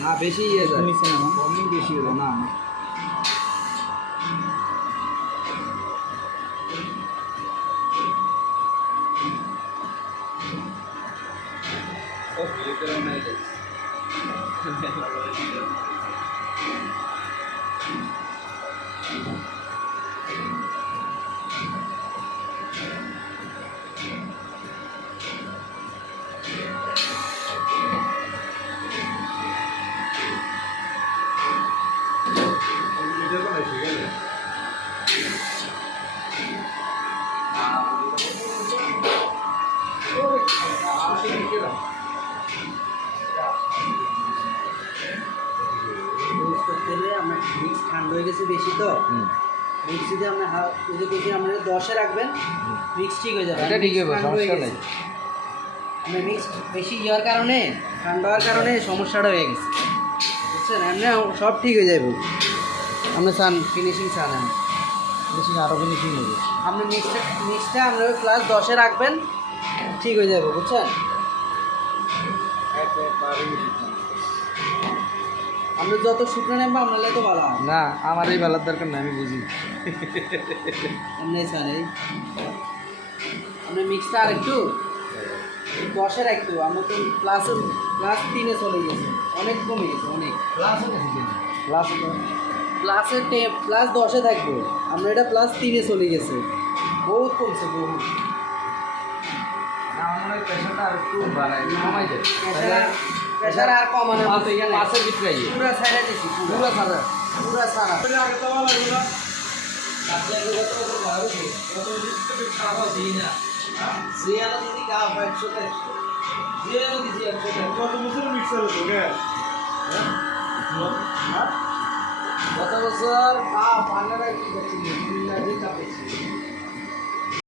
না বেশি ইয়ে যায় নিচে না কমই বেশি হলো না ও ভিতরে নাই আমরা মিক্স ঠান্ডা হয়ে গেছে বেশি তো মিক্স যদি আমরা যদি বেশি আমরা 10-এ রাখবেন মিক্স ঠিক হয়ে যাবে এটা ঠিক হবে সমস্যা নেই আমরা মিক্স বেশি ইয়ার কারণে ঠান্ডা হওয়ার কারণে সমস্যাটা হয়ে গেছে বুঝছেন এমনি সব ঠিক হয়ে যাবে আমরা চান ফিনিশিং চান ফিনিশিং আরও ফিনিশিং হবে আপনি মিক্সটা আমরা প্লাস 10-এ রাখবেন ঠিক হয়ে যাবে বুঝছেন আমরা যত শুকনো নেবো আপনার তো ভালো হয় না আমার এই বেলার দরকার না আমি বুঝি এমনি স্যার এই আমরা মিক্সটা আর একটু 10-এ রাখতো আমরা তো প্লাস 3-এ চলে গেছে অনেক কমে গেছে অনেক প্লাস প্লাস 10-এ থাকবো আমরা এটা প্লাস 3-এ চলে গেছে বহুত কমছে বহুত না আমার ওই প্রেশারটা আর একটু বাড়াই কমাই যায় প্রেশার আর কমানো মাছের ভিতরে পুরা ছাড়া দিছি পুরা ছাড়া গত বছর পান্নারা কি করছিল